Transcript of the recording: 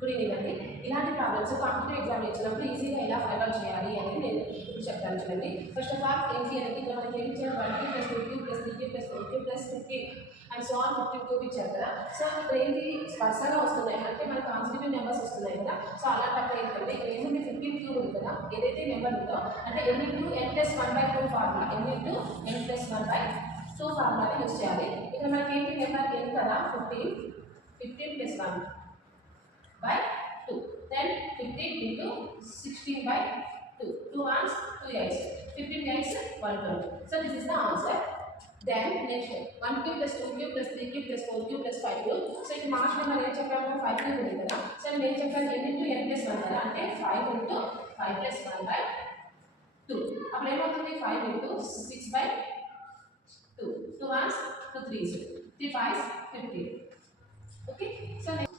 Good evening అండి. ఇలాంటి problems competitive exam ఇచ్చినప్పుడు ఈజీగా ఎలా ఫైండ్ అవుట్ చేయాలి అనేది నేను ఇప్పుడు చెప్తాను చూడండి. ఫస్ట్ ఆఫ్ ఆల్ ఏంటి అనేది ఇక్కడ మనకి ఏం ఇచ్చారు 1 plus 2 plus 3 plus 4 plus 15 and so on 52 ఇచ్చారు కదా. సో ఇక్కడ ఏంటి వరుసగా వస్తున్నాయి అంటే మనకు కాన్స్టిట్యూటివ్ నెంబర్స్ వస్తున్నాయి కదా. సో అలాంటప్పుడు ఏంటంటే ఇక్కడ ఏముంది 15 క్యూబ్ ఉంది కదా, ఏదైతే నెంబర్ ఉందో అంటే n into n plus 1/2 formula, n into n plus 1/2 ఫార్ములాని యూజ్ చేయాలి. ఇక్కడ మనకి ఏంటి నెంబర్ n కదా 15 plus 1 by 2. Then 15 into 16 by 2. 2 ones, 2 8s. 15 8s, 120. So this is the answer. Then next 1 cube plus 2 cube plus 3 cube plus 4 cube plus 5 cube. So it marks number ఏం చెప్పాము 5 cube ఉంది కదా. So నేను చెప్పాను n into n plus 1 కదా, అంటే 5 into 5 plus 1 by 2. అప్పుడు ఏమవుతుంది 5 into 6 by 2. 2 ones, 2 3s. 3 5s, 15. Okay. So next